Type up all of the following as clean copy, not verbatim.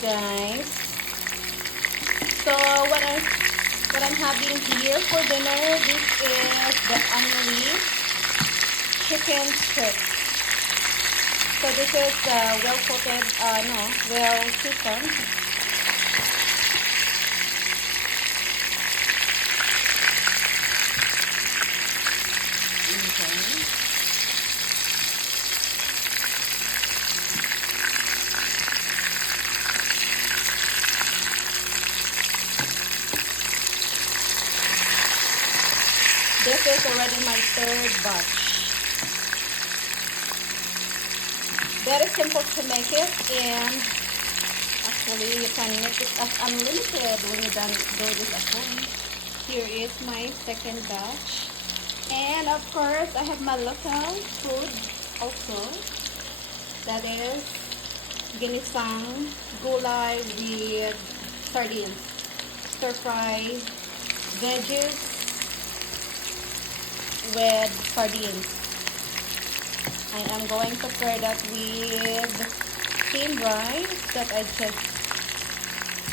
guys. So what I'm having here for dinner, this is the Anli chicken strip. So this is well coated, well seasoned. Okay. This is already my third batch. Very simple to make it, and actually you can make it as unlimited when you do this at home. Here is my second batch. And of course, I have my local food also. That is ginisang gulay with sardines. Stir fry veggies with sardines. I am going to pair that with steamed rice that I just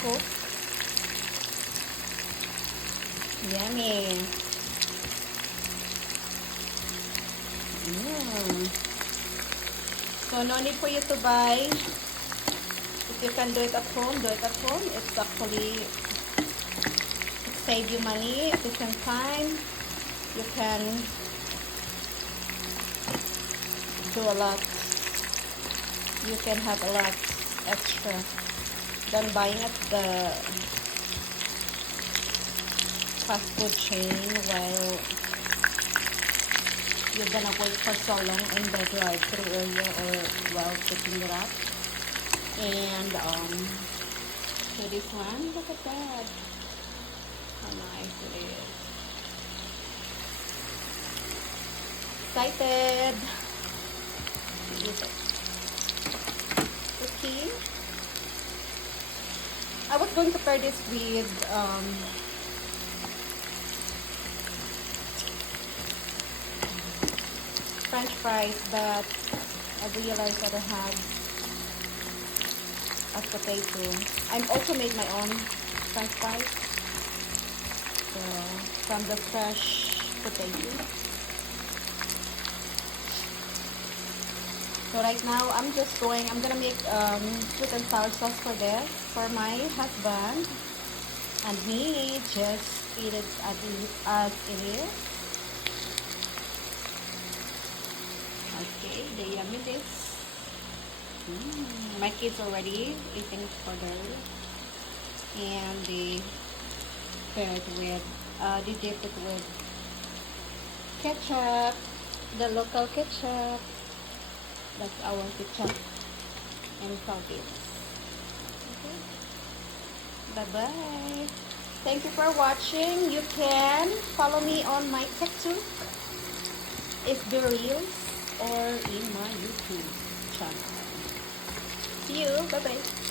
cooked. Yummy. So no need for you to buy. If you can do it at home, do it at home. It's actually save you money at the same time. You can do a lot. You can have a lot extra than buying at the fast food chain while you're gonna wait for so long in the drive-thru area or while picking it up. And so this one, look at that. How nice it is. Excited to eat it. Okay. I was going to pair this with French fries, but I realized that I had a potato. I also made my own French fries, so from the fresh potato. So right now I'm gonna make sweet and sour sauce for this for my husband, and me just eat it as it is. Okay, the yumminess. My kids already eating for theirs, and they paired with, they dip it with ketchup, the local ketchup. That's our ketchup and sardines. Okay. Bye bye. Thank you for watching. You can follow me on my TikTok, It's the Reels, or in my YouTube channel. See you. Bye bye.